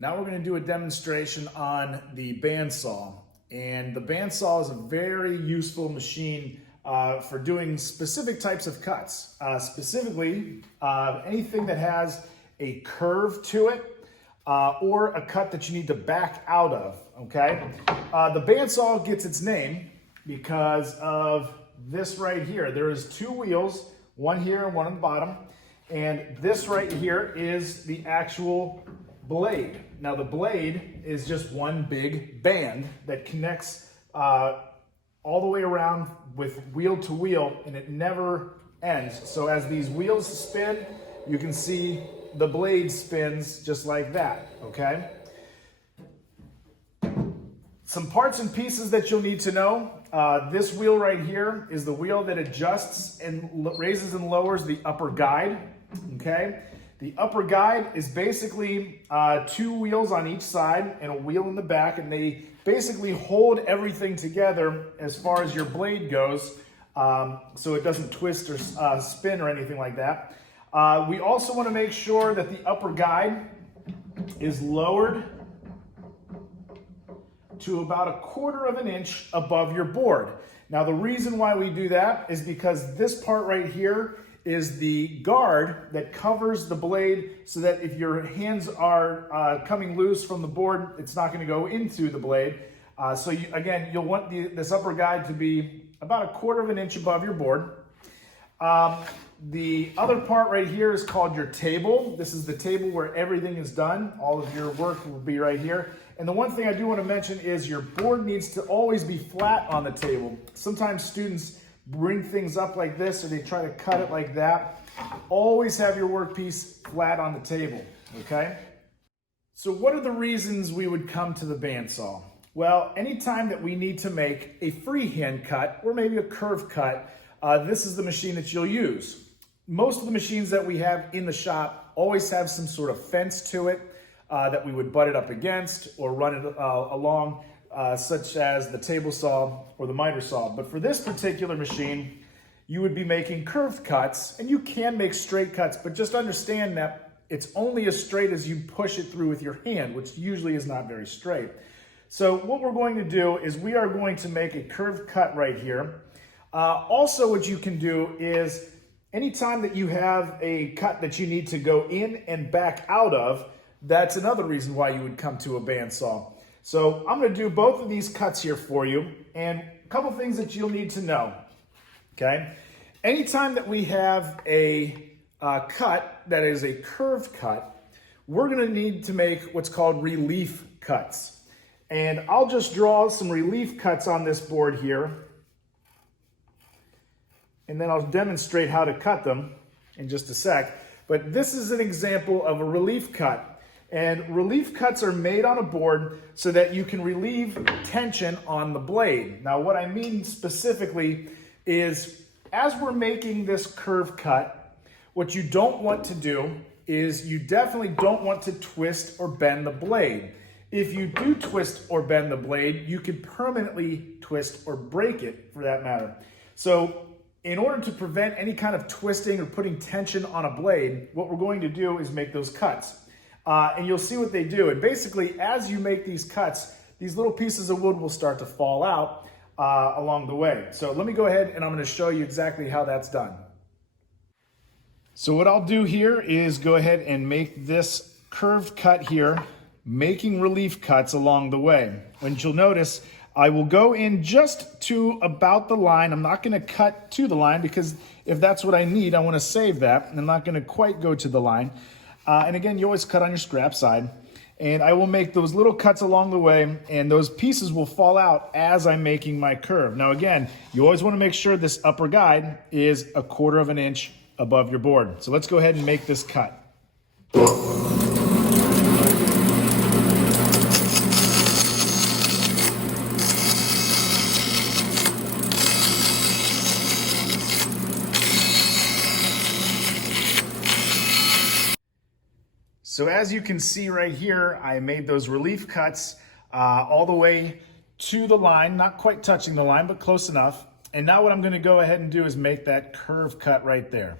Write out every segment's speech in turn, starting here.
Now we're going to do a demonstration on the bandsaw. And the bandsaw is a very useful machine for doing specific types of cuts. Specifically, anything that has a curve to it or a cut that you need to back out of, okay? The bandsaw gets its name because of this right here. There is two wheels, one here and one on the bottom. And this right here is the actual blade. Now the blade is just one big band that connects all the way around with wheel to wheel, and it never ends. So as these wheels spin, you can see the blade spins just like that, okay? Some parts and pieces that you'll need to know. This wheel right here is the wheel that adjusts and raises and lowers the upper guide, okay? The upper guide is basically two wheels on each side and a wheel in the back, and they basically hold everything together as far as your blade goes, so it doesn't twist or spin or anything like that. We also want to make sure that the upper guide is lowered to about 1/4 of an inch above your board. Now the reason why we do that is because this part right here is the guard that covers the blade so that if your hands are coming loose from the board, it's not going to go into the blade. So again, you'll want this upper guide to be about 1/4 of an inch above your board. The other part right here is called your table. This is the table where everything is done. All of your work will be right here. And the one thing I do want to mention is your board needs to always be flat on the table. Sometimes students bring things up like this or they try to cut it like that. Always have your workpiece flat on the table, okay? So what are the reasons we would come to the bandsaw? Well, anytime that we need to make a freehand cut or maybe a curve cut, this is the machine that you'll use. Most of the machines that we have in the shop always have some sort of fence to it that we would butt it up against or run it along, such as the table saw or the miter saw. But for this particular machine, you would be making curved cuts, and you can make straight cuts, but just understand that it's only as straight as you push it through with your hand, which usually is not very straight. So what we're going to do is we are going to make a curved cut right here. Also, what you can do is anytime that you have a cut that you need to go in and back out of, that's another reason why you would come to a bandsaw. So I'm going to do both of these cuts here for you, and a couple things that you'll need to know, okay? Anytime that we have a cut that is a curved cut, we're going to need to make what's called relief cuts. And I'll just draw some relief cuts on this board here, and then I'll demonstrate how to cut them in just a sec. But this is an example of a relief cut. And relief cuts are made on a board so that you can relieve tension on the blade. Now, what I mean specifically is as we're making this curve cut, what you don't want to do is you definitely don't want to twist or bend the blade. If you do twist or bend the blade, you can permanently twist or break it for that matter. So in order to prevent any kind of twisting or putting tension on a blade, what we're going to do is make those cuts. And you'll see what they do. And basically, as you make these cuts, these little pieces of wood will start to fall out along the way. So let me go ahead and I'm going to show you exactly how that's done. So what I'll do here is go ahead and make this curved cut here, making relief cuts along the way. And you'll notice I will go in just to about the line. I'm not going to cut to the line because if that's what I need, I want to save that. And I'm not going to quite go to the line. And again, you always cut on your scrap side. And I will make those little cuts along the way, and those pieces will fall out as I'm making my curve. Now again, you always want to make sure this upper guide is 1/4 of an inch above your board. So let's go ahead and make this cut. So as you can see right here, I made those relief cuts all the way to the line, not quite touching the line, but close enough. And now what I'm going to go ahead and do is make that curve cut right there.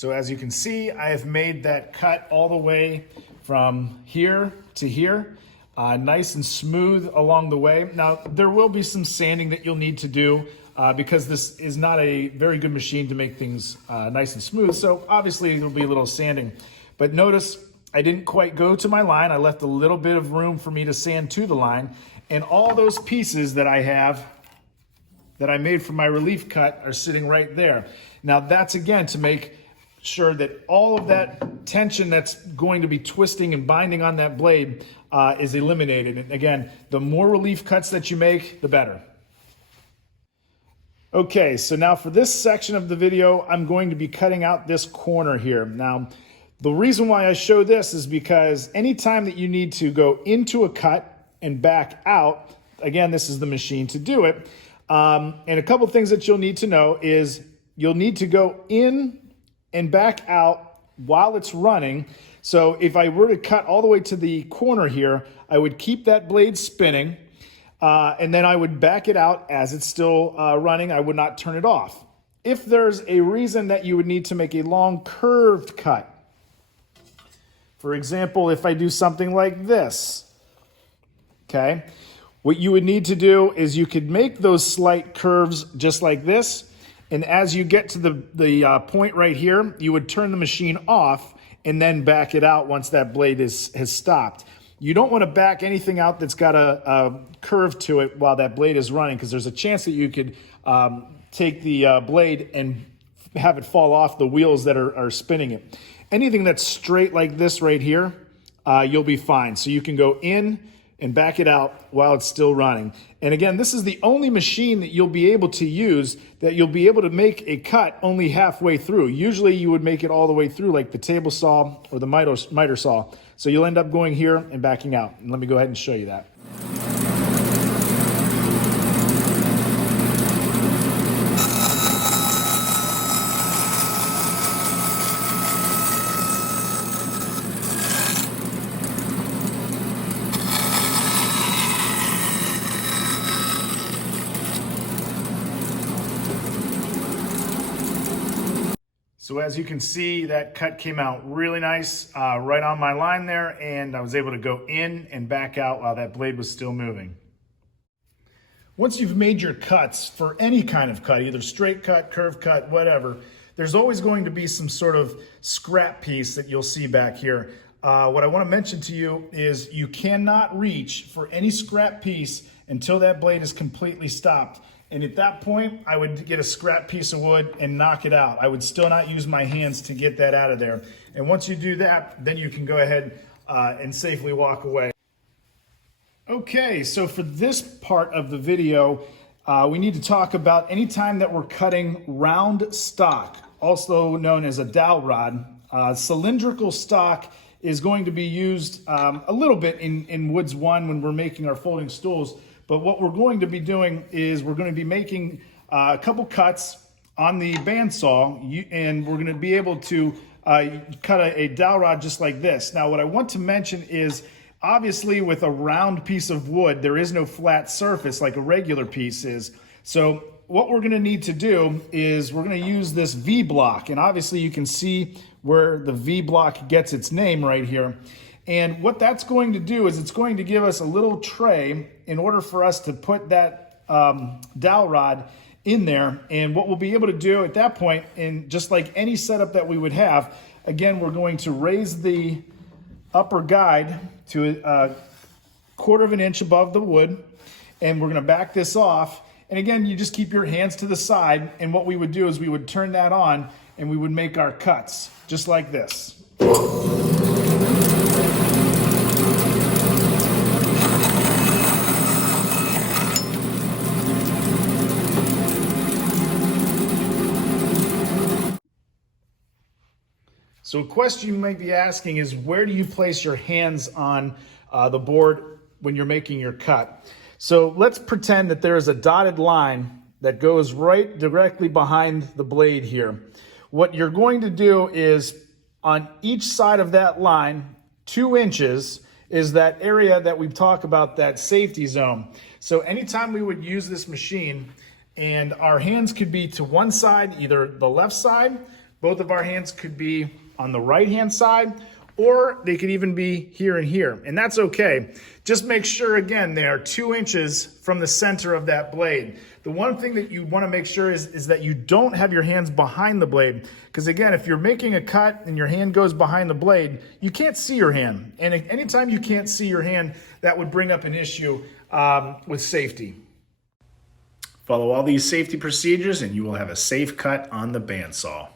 So as you can see, I have made that cut all the way from here to here, nice and smooth along the way. Now, there will be some sanding that you'll need to do because this is not a very good machine to make things nice and smooth. So obviously there'll be a little sanding, but notice I didn't quite go to my line. I left a little bit of room for me to sand to the line, and all those pieces that I have that I made for my relief cut are sitting right there. Now that's again to make sure that all of that tension that's going to be twisting and binding on that blade is eliminated. And again, the more relief cuts that you make, the better. Okay, so now for this section of the video, I'm going to be cutting out this corner here. Now, the reason why I show this is because anytime that you need to go into a cut and back out, again, this is the machine to do it. And a couple things that you'll need to know is you'll need to go in and back out while it's running. So if I were to cut all the way to the corner here, I would keep that blade spinning, and then I would back it out as it's still running. I would not turn it off. If there's a reason that you would need to make a long curved cut, for example, if I do something like this, okay, what you would need to do is you could make those slight curves just like this. And as you get to the point right here, you would turn the machine off and then back it out once that blade has stopped. You don't want to back anything out that's got a curve to it while that blade is running, because there's a chance that you could take the blade and have it fall off the wheels that are spinning it. Anything that's straight like this right here, you'll be fine. So you can go in and back it out while it's still running. And again, this is the only machine that you'll be able to use that you'll be able to make a cut only halfway through. Usually you would make it all the way through, like the table saw or the miter saw. So you'll end up going here and backing out. And let me go ahead and show you that. So as you can see, that cut came out really nice, right on my line there, and I was able to go in and back out while that blade was still moving. Once you've made your cuts for any kind of cut, either straight cut, curve cut, whatever, there's always going to be some sort of scrap piece that you'll see back here. What I want to mention to you is you cannot reach for any scrap piece until that blade is completely stopped. And at that point, I would get a scrap piece of wood and knock it out. I would still not use my hands to get that out of there. And once you do that, then you can go ahead and safely walk away. Okay, so for this part of the video, we need to talk about any time that we're cutting round stock, also known as a dowel rod. Cylindrical stock is going to be used a little bit in Woods 1 when we're making our folding stools. But what we're going to be doing is we're going to be making a couple cuts on the bandsaw, and we're going to be able to cut a dowel rod just like this. Now, what I want to mention is, obviously, with a round piece of wood, there is no flat surface like a regular piece is. So what we're going to need to do is we're going to use this V block, and obviously you can see where the V block gets its name right here. And what that's going to do is it's going to give us a little tray in order for us to put that dowel rod in there. And what we'll be able to do at that point, and just like any setup that we would have, again, we're going to raise the upper guide to a 1/4 of an inch above the wood, and we're going to back this off. And again, you just keep your hands to the side, and what we would do is we would turn that on and we would make our cuts just like this. So a question you might be asking is, where do you place your hands on the board when you're making your cut? So let's pretend that there is a dotted line that goes right directly behind the blade here. What you're going to do is, on each side of that line, 2 inches is that area that we talk about, that safety zone. So anytime we would use this machine, and our hands could be to one side, either the left side Both of our hands could be on the right-hand side, or they could even be here and here, and that's okay. Just make sure, again, they are 2 inches from the center of that blade. The one thing that you want to make sure is that you don't have your hands behind the blade, because again, if you're making a cut and your hand goes behind the blade, you can't see your hand. And anytime you can't see your hand, that would bring up an issue with safety. Follow all these safety procedures and you will have a safe cut on the bandsaw.